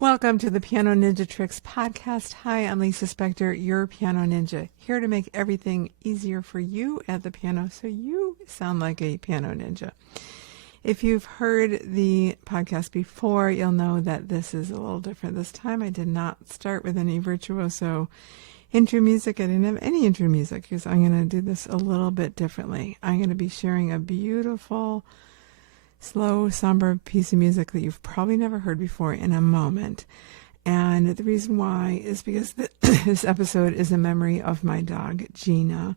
Welcome to the Piano Ninja Tricks podcast. Hi, I'm Lisa Spector, your piano ninja, here to make everything easier for you at the piano so you sound like a piano ninja. If you've heard the podcast before, you'll know that this is a little different this time. I did not start with any virtuoso intro music. I didn't have any intro music because I'm going to do this a little bit differently. I'm going to be sharing a beautiful, slow, somber piece of music that you've probably never heard before in a moment. And the reason why is because this episode is a memory of my dog, Gina.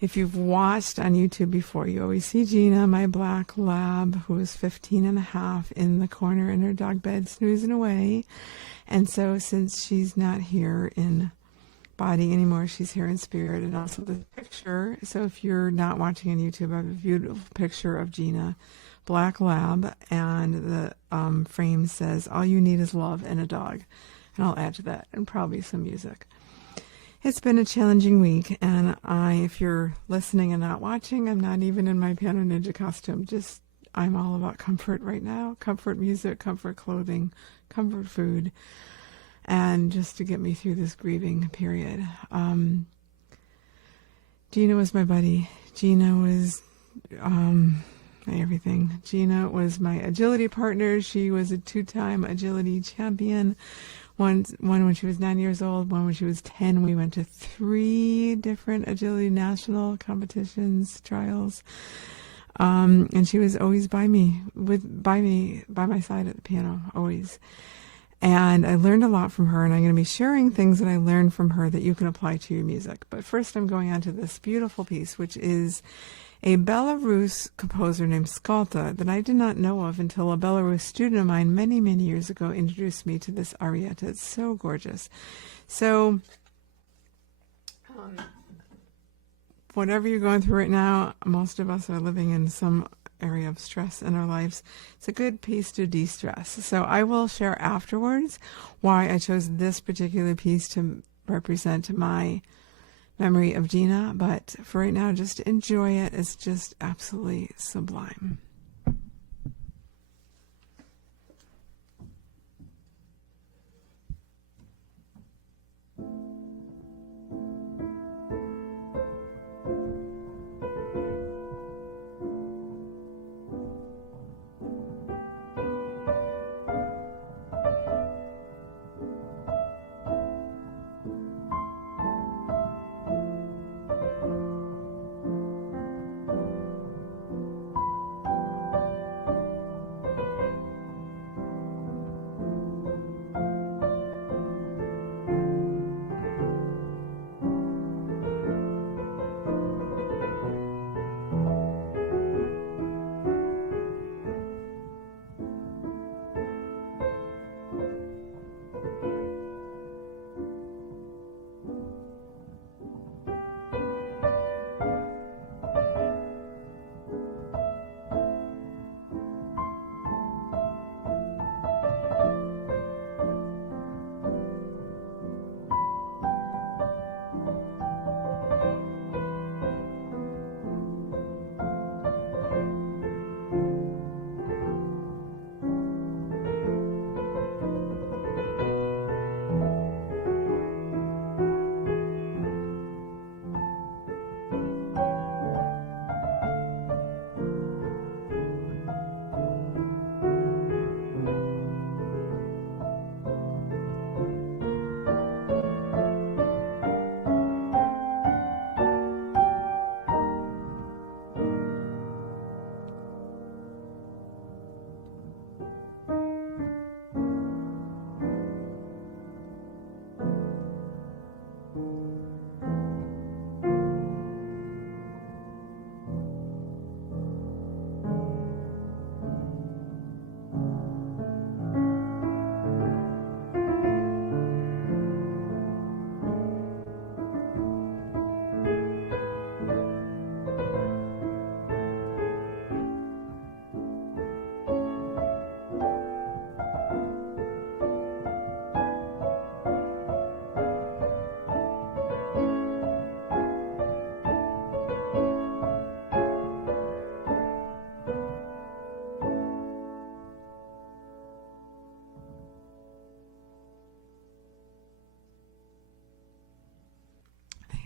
If you've watched on YouTube before, you always see Gina, my black lab, who is 15 and a half, in the corner in her dog bed, snoozing away. And so since she's not here in body anymore, she's here in spirit. And also the picture. So if you're not watching on YouTube, I have a beautiful picture of Gina, black lab, and the frame says, "All you need is love and a dog." And I'll add to that, and probably some music. It's been a challenging week, and if you're listening and not watching, I'm not even in my Piano Ninja costume. I'm all about comfort right now. Comfort music, comfort clothing, comfort food, and just to get me through this grieving period. Gina was my buddy. Gina was my everything. Gina was my agility partner. She was a 2-time agility champion. One when she was 9 years old, one when she was 10. We went to 3 different agility national competitions, trials. And she was always by my side at the piano, always. And I learned a lot from her, and I'm going to be sharing things that I learned from her that you can apply to your music. But first I'm going on to this beautiful piece, which is a Belarus composer named Skulta that I did not know of until a Belarus student of mine many, many years ago introduced me to this arietta. It's so gorgeous. So whatever you're going through right now, most of us are living in some area of stress in our lives. It's a good piece to de-stress. So I will share afterwards why I chose this particular piece to represent my memory of Gina, but for right now, just enjoy it. It's just absolutely sublime.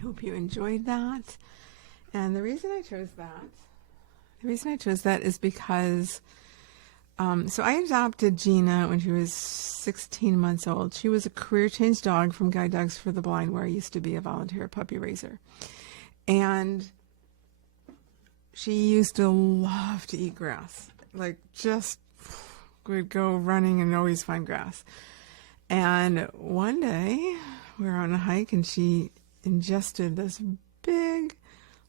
hope you enjoyed that. And the reason I chose that is because so I adopted Gina when she was 16 months old. She was a career change dog from Guide Dogs for the Blind, where I used to be a volunteer puppy raiser. And she used to love to eat grass. Like, just would go running and always find grass. And one day we were on a hike and she ingested this big,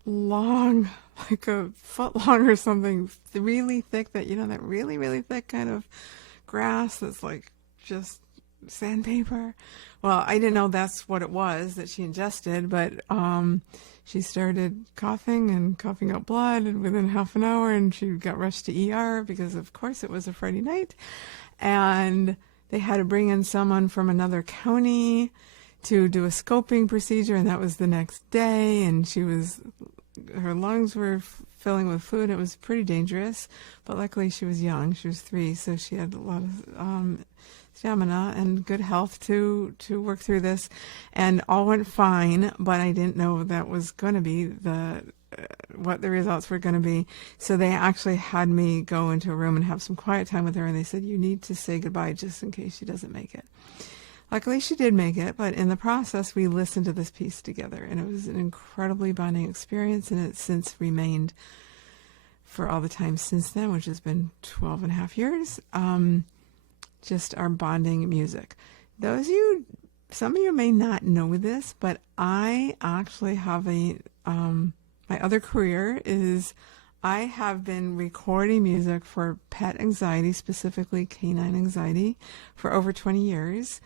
long, like a foot long or something, really thick, that, that really, really thick kind of grass that's like just sandpaper. Well, I didn't know that's what it was that she ingested, but she started coughing and coughing out blood, and within half an hour, and she got rushed to ER because, of course, it was a Friday night, and they had to bring in someone from another county to do a scoping procedure, and that was the next day, and her lungs were filling with food. It was pretty dangerous, but luckily she was young. She was 3, so she had a lot of stamina and good health to work through this, and all went fine, but I didn't know that was going to be what the results were going to be. So they actually had me go into a room and have some quiet time with her, and they said, you need to say goodbye just in case she doesn't make it. Luckily she did make it, but in the process we listened to this piece together, and it was an incredibly bonding experience, and it's since remained for all the time since then, which has been 12 and a half years. Just our bonding music. Some of you may not know this, but I actually have my other career is I have been recording music for pet anxiety, specifically canine anxiety, for over 20 years.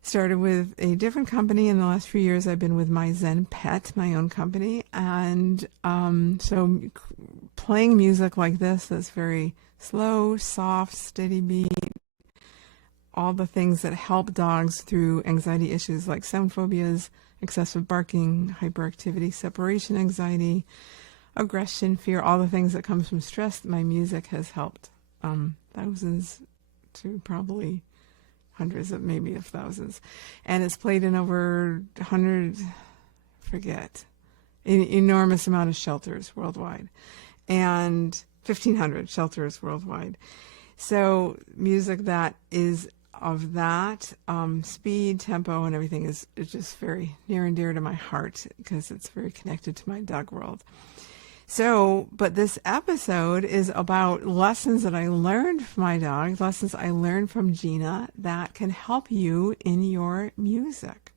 Started with a different company. In the last few years, I've been with My Zen Pet, my own company. And so playing music like this that's very slow, soft, steady beat, all the things that help dogs through anxiety issues like sound phobias, excessive barking, hyperactivity, separation anxiety, aggression, fear, all the things that comes from stress. My music has helped thousands to probably hundreds of maybe of thousands, and it's played in over 100, enormous amount of shelters worldwide, and 1,500 shelters worldwide. So music that is of that speed, tempo, and everything is just very near and dear to my heart because it's very connected to my dog world. So, but this episode is about lessons that I learned from my dog, lessons I learned from Gina that can help you in your music.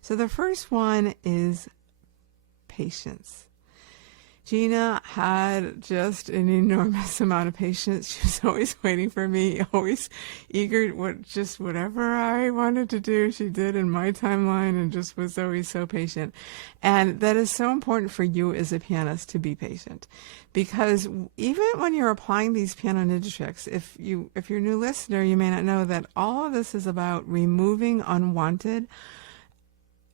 So the first one is patience. Gina had just an enormous amount of patience. She was always waiting for me, always eager, whatever I wanted to do, she did in my timeline, and just was always so patient. And that is so important for you as a pianist to be patient, because even when you're applying these piano ninja tricks, if you're a new listener, you may not know that all of this is about removing unwanted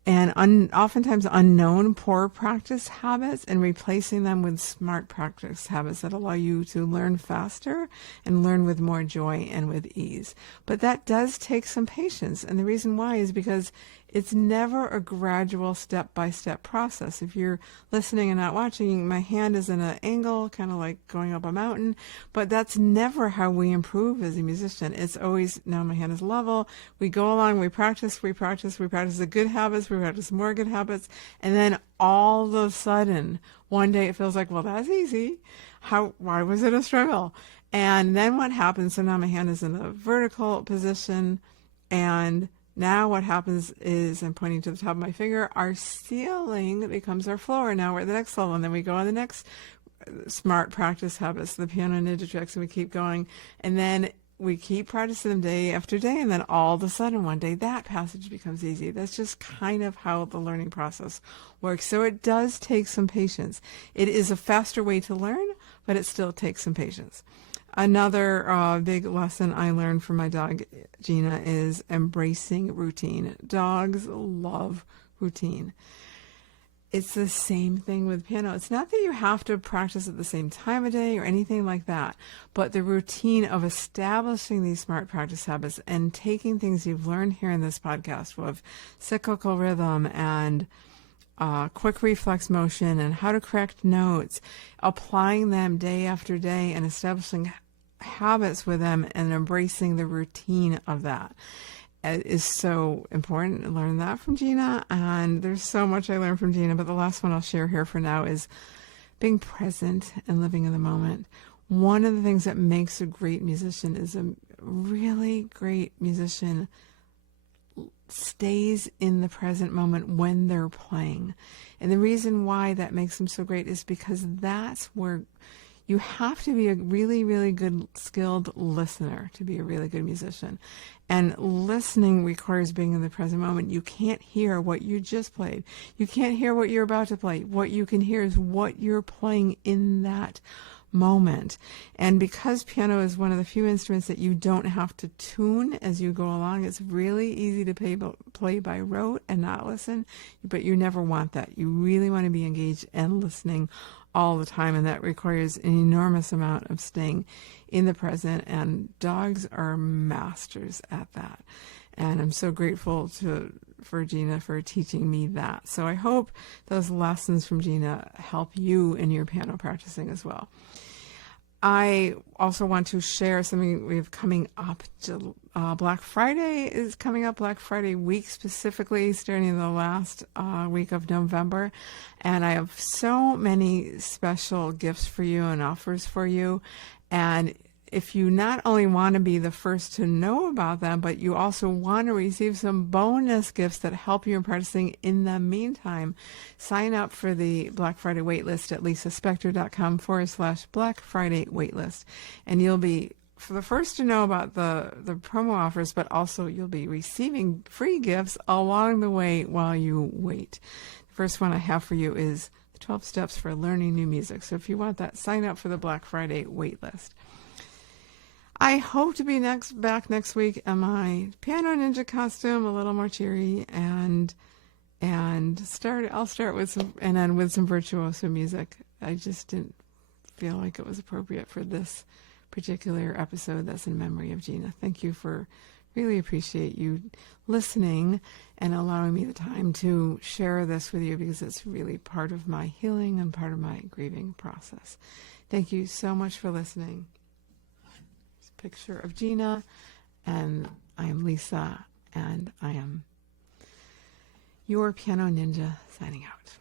and oftentimes unknown poor practice habits and replacing them with smart practice habits that allow you to learn faster and learn with more joy and with ease. But that does take some patience, and the reason why is because it's never a gradual step-by-step process. If you're listening and not watching, my hand is in an angle, kind of like going up a mountain, but that's never how we improve as a musician. It's always, now my hand is level, we go along, we practice the good habits, we practice more good habits, and then all of a sudden, one day it feels like, well, that's easy. Why was it a struggle? And then what happens, so now my hand is in a vertical position, and now what happens is, I'm pointing to the top of my finger, our ceiling becomes our floor. Now we're at the next level, and then we go on the next smart practice habits, the piano ninja tricks, and we keep going. And then we keep practicing them day after day, and then all of a sudden one day that passage becomes easy. That's just kind of how the learning process works. So it does take some patience. It is a faster way to learn, but it still takes some patience. Another big lesson I learned from my dog, Gina, is embracing routine. Dogs love routine. It's the same thing with piano. It's not that you have to practice at the same time of day or anything like that, but the routine of establishing these smart practice habits and taking things you've learned here in this podcast with cyclical rhythm and quick reflex motion and how to correct notes, applying them day after day and establishing habits with them and embracing the routine of that is so important. I learned that from Gina, and there's so much I learned from Gina, but the last one I'll share here for now is being present and living in the moment. One of the things that makes a great musician is a really great musician stays in the present moment when they're playing. And the reason why that makes them so great is because that's where you have to be a really, really good, skilled listener to be a really good musician. And listening requires being in the present moment. You can't hear what you just played. You can't hear what you're about to play. What you can hear is what you're playing in that moment. And because piano is one of the few instruments that you don't have to tune as you go along, it's really easy to play by rote and not listen, but you never want that. You really want to be engaged and listening all the time, and that requires an enormous amount of staying in the present, and dogs are masters at that. And I'm so grateful for Gina for teaching me that. So I hope those lessons from Gina help you in your piano practicing as well. I also want to share something we have coming up. Black Friday is coming up, Black Friday week specifically, starting the last week of November. And I have so many special gifts for you and offers for you. And if you not only want to be the first to know about them, but you also want to receive some bonus gifts that help you in practicing in the meantime, sign up for the Black Friday waitlist at lisaspector.com/Black Friday waitlist. And you'll be for the first to know about the promo offers, but also you'll be receiving free gifts along the way while you wait. The first one I have for you is the 12 steps for learning new music. So if you want that, sign up for the Black Friday waitlist. I hope to be back next week in my Piano Ninja costume, a little more cheery, and I'll start with some and end with some virtuoso music. I just didn't feel like it was appropriate for this particular episode that's in memory of Gina. Thank you really appreciate you listening and allowing me the time to share this with you, because it's really part of my healing and part of my grieving process. Thank you so much for listening. Picture of Gina, and I am Lisa, and I am your Piano Ninja signing out.